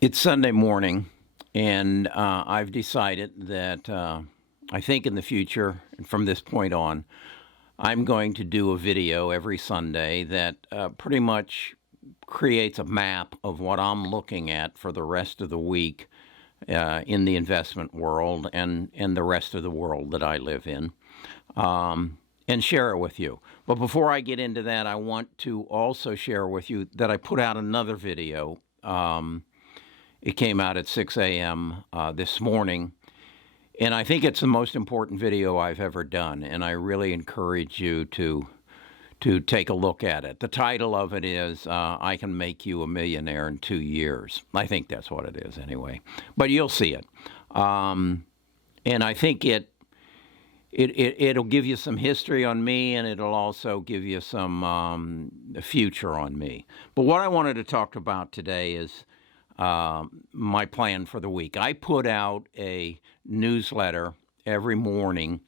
It's Sunday morning, and I've decided that I think in the future, and from this point on, I'm going to do a video every Sunday that pretty much creates a map of what I'm looking at for the rest of the week in the investment world and the rest of the world that I live in, and share it with you. But before I get into that, I want to also share with you that I put out another video. It came out at 6 a.m. This morning, and I think it's the most important video I've ever done, and I really encourage you to take a look at it. The title of it is I Can Make You a Millionaire in 2 Years. I think that's what it is anyway, but you'll see it. And I think it'll give you some history on me, and it'll also give you some future on me. But what I wanted to talk about today is my plan for the week. I put out a newsletter every morning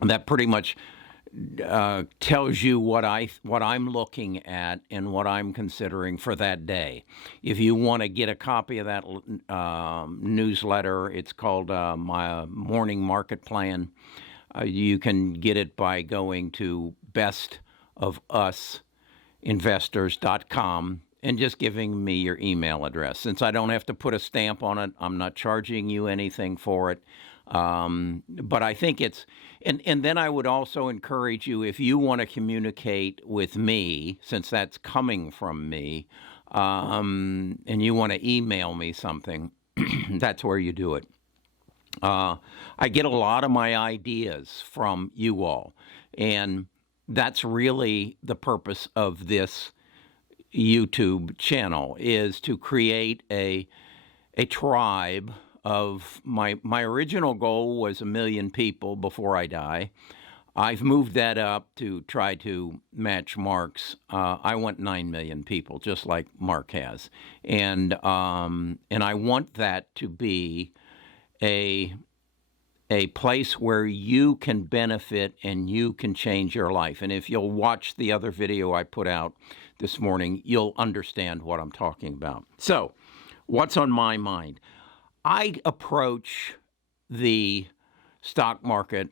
that pretty much tells you what I'm looking at and what I'm considering for that day. If you want to get a copy of that newsletter, it's called my morning market plan. You can get it by going to bestofusinvestors.com and just giving me your email address. Since I don't have to put a stamp on it, I'm not charging you anything for it. But I think it's, and then I would also encourage you, if you want to communicate with me, since that's coming from me, and you want to email me something, that's where you do it. I get a lot of my ideas from you all, and that's really the purpose of this YouTube channel, is to create a tribe of my original goal was 1 million people before I die. I've moved that up to try to match Mark's. I want 9 million people, just like Mark has, and I want that to be a place where you can benefit and you can change your life. And if you'll watch the other video I put out this morning, you'll understand what I'm talking about. So, what's on my mind? I approach the stock market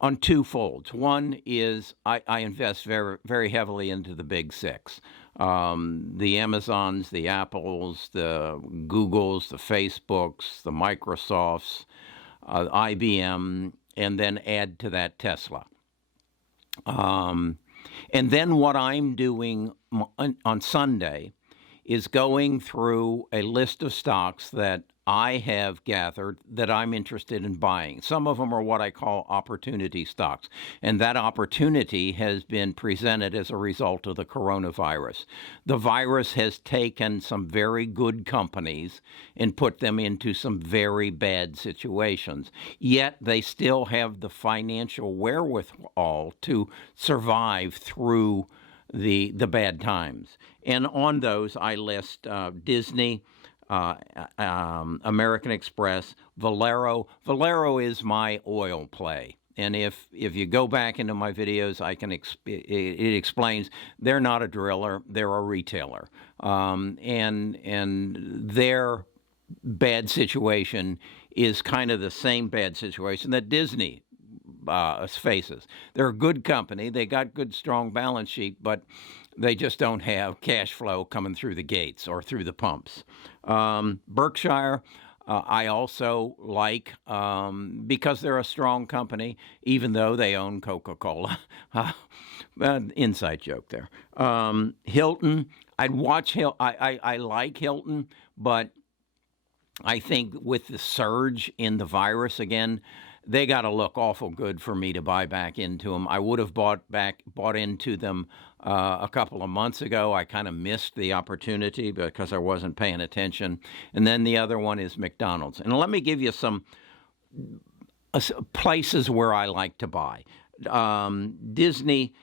on two folds. One is I invest very, very heavily into the big six. The Amazons, the Apples, the Googles, the Facebooks, the Microsofts, IBM, and then add to that Tesla. And then what I'm doing on Sunday is going through a list of stocks that I have gathered that I'm interested in buying. Some of them are what I call opportunity stocks, and that opportunity has been presented as a result of the coronavirus. The virus has taken some very good companies and put them into some very bad situations, yet they still have the financial wherewithal to survive through the bad times. And on those, I list Disney, American Express, Valero. Valero is my oil play. And if you go back into my videos, it explains they're not a driller, they're a retailer. And their bad situation is kind of the same bad situation that Disney faces. They're a good company. They got good, strong balance sheet, but they just don't have cash flow coming through the gates or through the pumps. Berkshire, I also like because they're a strong company, even though they own Coca-Cola. Inside joke there. Hilton, I'd watch I like Hilton, but I think with the surge in the virus again, they got to look awful good for me to buy back into them. I would have bought into them a couple of months ago. I kind of missed the opportunity because I wasn't paying attention. And then the other one is McDonald's. And let me give you some places where I like to buy. Disney,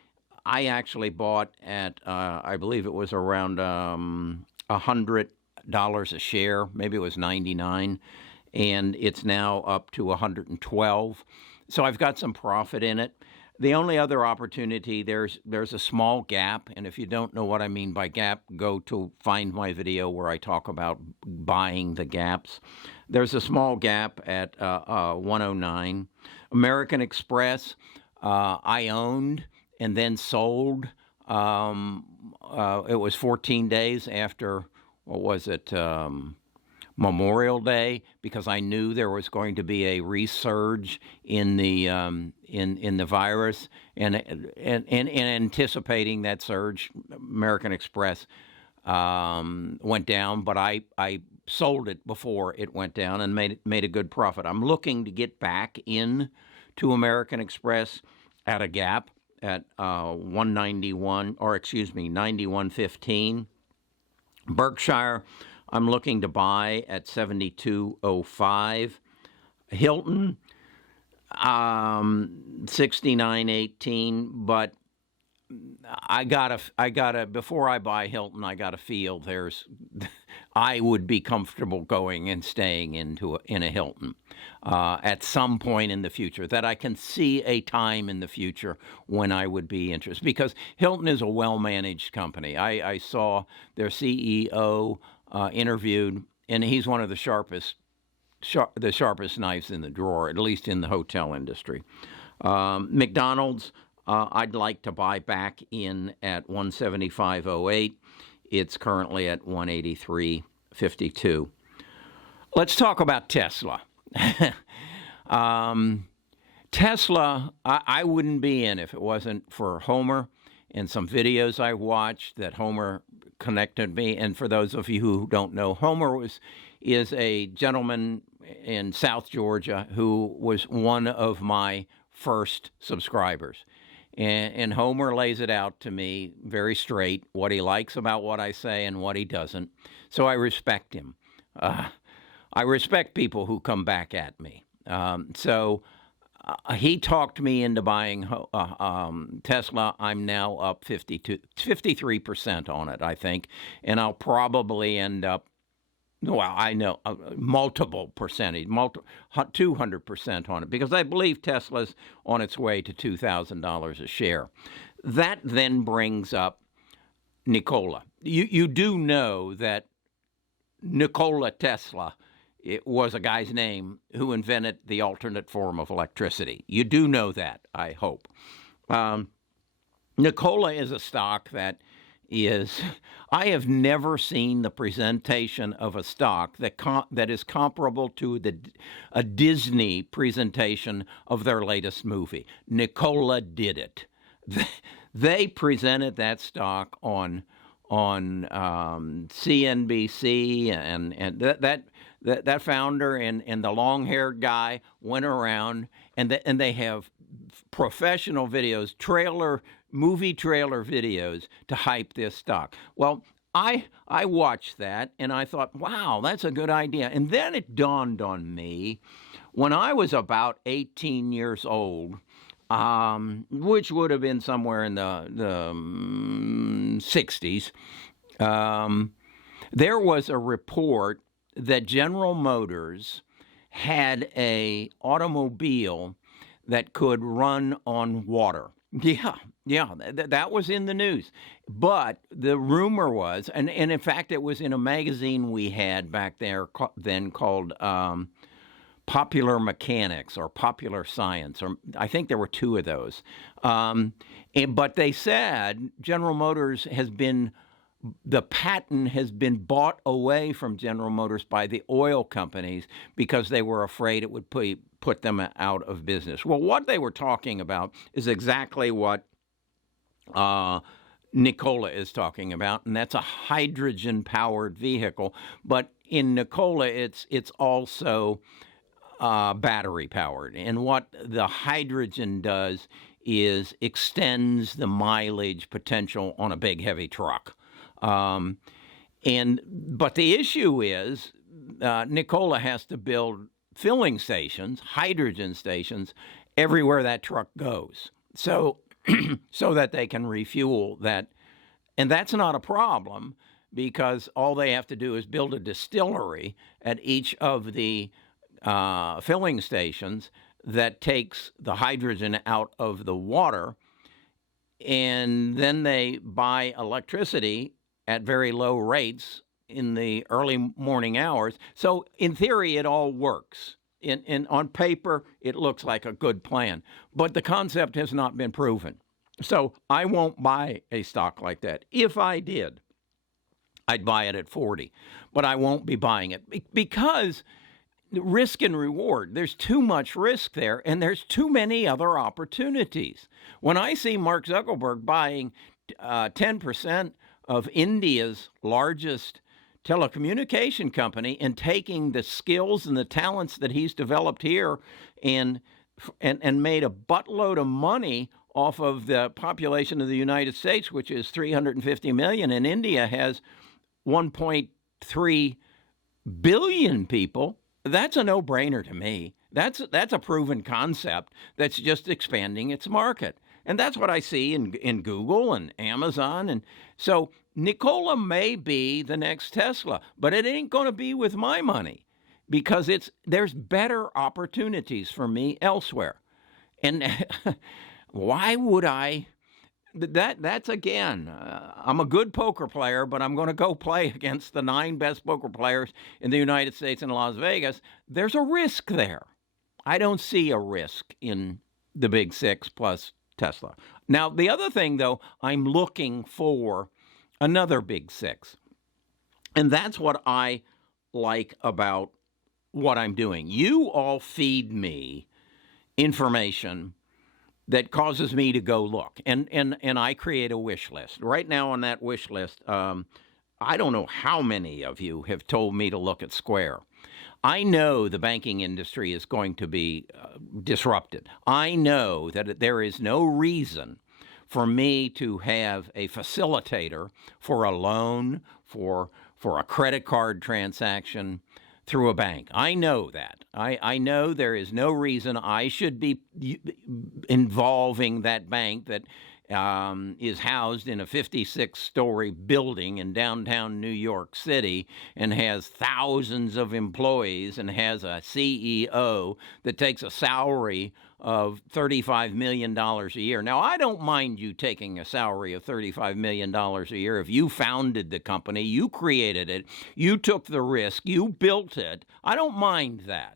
I actually bought at, I believe it was around $100 a share. Maybe it was 99. And it's now up to 112. So I've got some profit in it. The only other opportunity, there's a small gap, and if you don't know what I mean by gap, go to find my video where I talk about buying the gaps. There's a small gap at 109. American Express, I owned and then sold. It was 14 days after, what was it, Memorial Day, because I knew there was going to be a resurge in the in the virus, and anticipating that surge, American Express went down, but I sold it before it went down and made a good profit. I'm looking to get back in to American Express at a gap at 191, or excuse me, 91.15. Berkshire, I'm looking to buy at 72.05. Hilton, 69.18. But I gotta before I buy Hilton, I gotta feel I would be comfortable going and staying in a Hilton at some point in the future. That I can see a time in the future when I would be interested, because Hilton is a well-managed company. I saw their CEO interviewed, and he's one of the sharpest knives in the drawer, at least in the hotel industry. McDonald's, I'd like to buy back in at 175.08. It's currently at 183.52. Let's talk about Tesla. Tesla, I wouldn't be in if it wasn't for Homer and some videos I watched that Homer connected me. And for those of you who don't know, Homer is a gentleman in South Georgia who was one of my first subscribers. And Homer lays it out to me very straight, what he likes about what I say and what he doesn't. So I respect him. I respect people who come back at me. He talked me into buying Tesla. I'm now up 53% on it, I think. And I'll probably end up, well, I know, multiple percentage, 200% on it, because I believe Tesla's on its way to $2,000 a share. That then brings up Nicola. You do know that Nikola Tesla, it was a guy's name who invented the alternate form of electricity. You do know that, I hope. Nikola is a stock that I have never seen the presentation of a stock that is comparable to a Disney presentation of their latest movie. Nikola did it. They presented that stock on CNBC, and that founder and the long-haired guy went around, and they have professional videos, movie trailer videos to hype this stock. Well, I watched that and I thought, wow, that's a good idea. And then it dawned on me when I was about 18 years old, which would have been somewhere in the 60s, there was a report that General Motors had a automobile that could run on water. Yeah, that was in the news. But the rumor was, and in fact, it was in a magazine we had back there then called Popular Mechanics or Popular Science, or I think there were two of those. But they said General Motors the patent has been bought away from General Motors by the oil companies because they were afraid it would put them out of business. Well, what they were talking about is exactly what Nicola is talking about, and that's a hydrogen-powered vehicle. But in Nicola, it's also battery-powered. And what the hydrogen does is extends the mileage potential on a big, heavy truck. But the issue is Nicola has to build filling stations, hydrogen stations, everywhere that truck goes, so that they can refuel that. And that's not a problem, because all they have to do is build a distillery at each of the filling stations that takes the hydrogen out of the water, and then they buy electricity at very low rates in the early morning hours. So in theory, it all works. On paper, it looks like a good plan, but the concept has not been proven. So I won't buy a stock like that. If I did, I'd buy it at 40, but I won't be buying it because risk and reward, there's too much risk there, and there's too many other opportunities. When I see Mark Zuckerberg buying 10% of India's largest telecommunication company and taking the skills and the talents that he's developed here and made a buttload of money off of the population of the United States, which is 350 million, and India has 1.3 billion people, that's a no-brainer to me. That's a proven concept that's just expanding its market. And that's what I see in Google and Amazon. And so Nicola may be the next Tesla, but it ain't going to be with my money because there's better opportunities for me elsewhere. And why would I? That's again, I'm a good poker player, but I'm going to go play against the 9 best poker players in the United States and Las Vegas. There's a risk there. I don't see a risk in the big 6 plus Tesla. Now, the other thing, though, I'm looking for another big 6. And that's what I like about what I'm doing. You all feed me information that causes me to go look. And I create a wish list. Right now on that wish list, I don't know how many of you have told me to look at Square. I know the banking industry is going to be disrupted. I know that there is no reason for me to have a facilitator for a loan, for a credit card transaction through a bank. I know that. I know there is no reason I should be involving that bank that is housed in a 56-story building in downtown New York City and has thousands of employees and has a CEO that takes a salary of $35 million a year. Now, I don't mind you taking a salary of $35 million a year. If you founded the company, you created it, you took the risk, you built it, I don't mind that.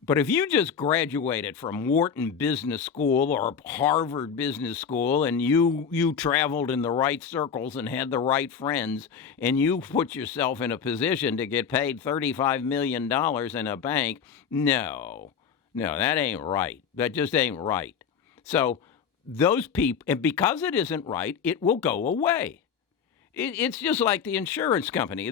But if you just graduated from Wharton Business School or Harvard Business School and you traveled in the right circles and had the right friends and you put yourself in a position to get paid $35 million in a bank, no, that ain't right. That just ain't right. So those people, and because it isn't right, it will go away. It's just like the insurance company.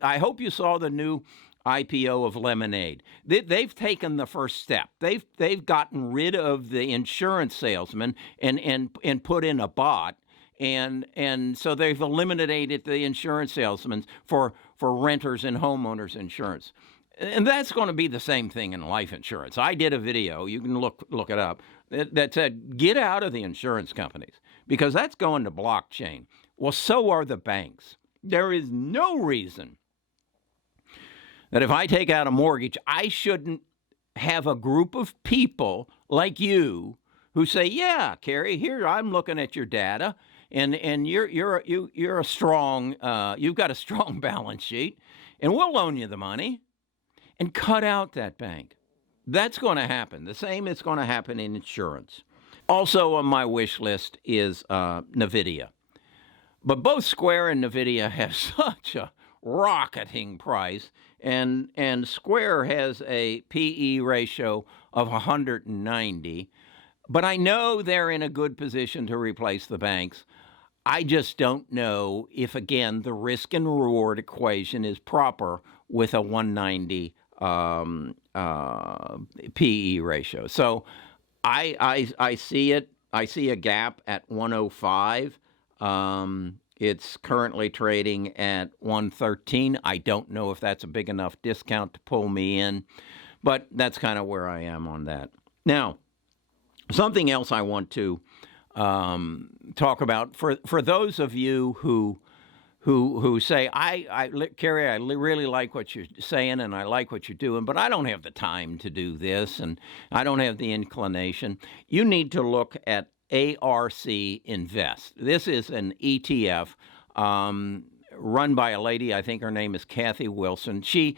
I hope you saw the new IPO of Lemonade. They've taken the first step. They've gotten rid of the insurance salesman and put in a bot, and so they've eliminated the insurance salesmen for renters and homeowners insurance. And that's going to be the same thing in life insurance. I did a video, you can look it up, that said, get out of the insurance companies because that's going to blockchain. Well, so are the banks. There is no reason that if I take out a mortgage, I shouldn't have a group of people like you who say, yeah, Carrie, here I'm looking at your data, and you're a strong, you've got a strong balance sheet, and we'll loan you the money, and cut out that bank. That's going to happen. The same is going to happen in insurance. Also on my wish list is Nvidia. But both Square and Nvidia have such a rocketing price, and Square has a PE ratio of 190. But I know they're in a good position to replace the banks. I just don't know if, again, the risk and reward equation is proper with a 190 PE ratio. So I see it. I see a gap at 105. It's currently trading at 113. I don't know if that's a big enough discount to pull me in, but that's kind of where I am on that. Now, something else I want to talk about for those of you who who say, Carrie, really like what you're saying and I like what you're doing, but I don't have the time to do this and I don't have the inclination. You need to look at ARC Invest. This is an ETF run by a lady, I think her name is Kathy Wilson. She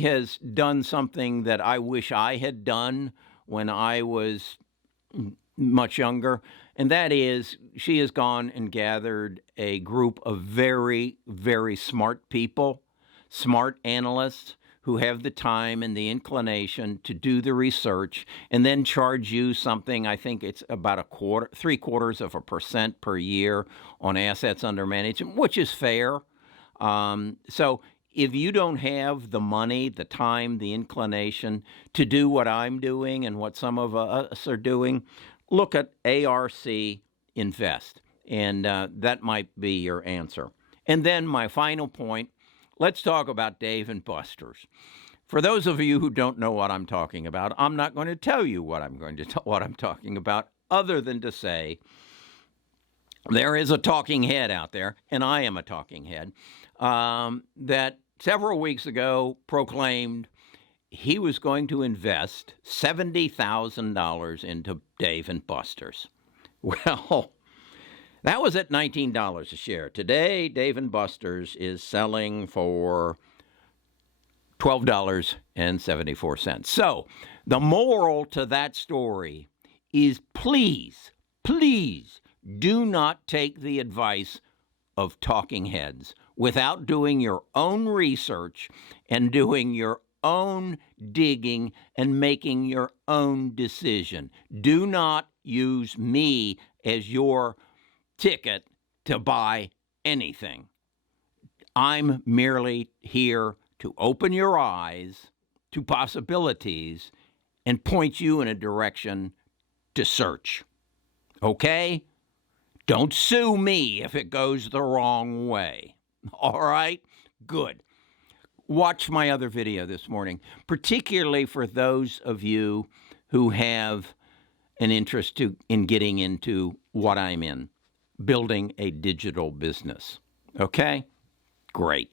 has done something that I wish I had done when I was much younger, and that is she has gone and gathered a group of very, very smart people, smart analysts who have the time and the inclination to do the research and then charge you something, I think it's about 0.75% per year on assets under management, which is fair. So if you don't have the money, the time, the inclination to do what I'm doing and what some of us are doing, look at ARC Invest, and that might be your answer. And then my final point, let's talk about Dave & Buster's. For those of you who don't know what I'm talking about, I'm not going to tell you what I'm talking about, other than to say there is a talking head out there, and I am a talking head, that several weeks ago proclaimed he was going to invest $70,000 into Dave & Buster's. Well, that was at $19 a share. Today, Dave & Buster's is selling for $12.74. So the moral to that story is please, please do not take the advice of talking heads without doing your own research and doing your own digging and making your own decision. Do not use me as your ticket to buy anything. I'm merely here to open your eyes to possibilities and point you in a direction to search. Okay? Don't sue me if it goes the wrong way. All right? Good. Watch my other video this morning, particularly for those of you who have an interest in getting into what I'm in, building a digital business. Okay? Great.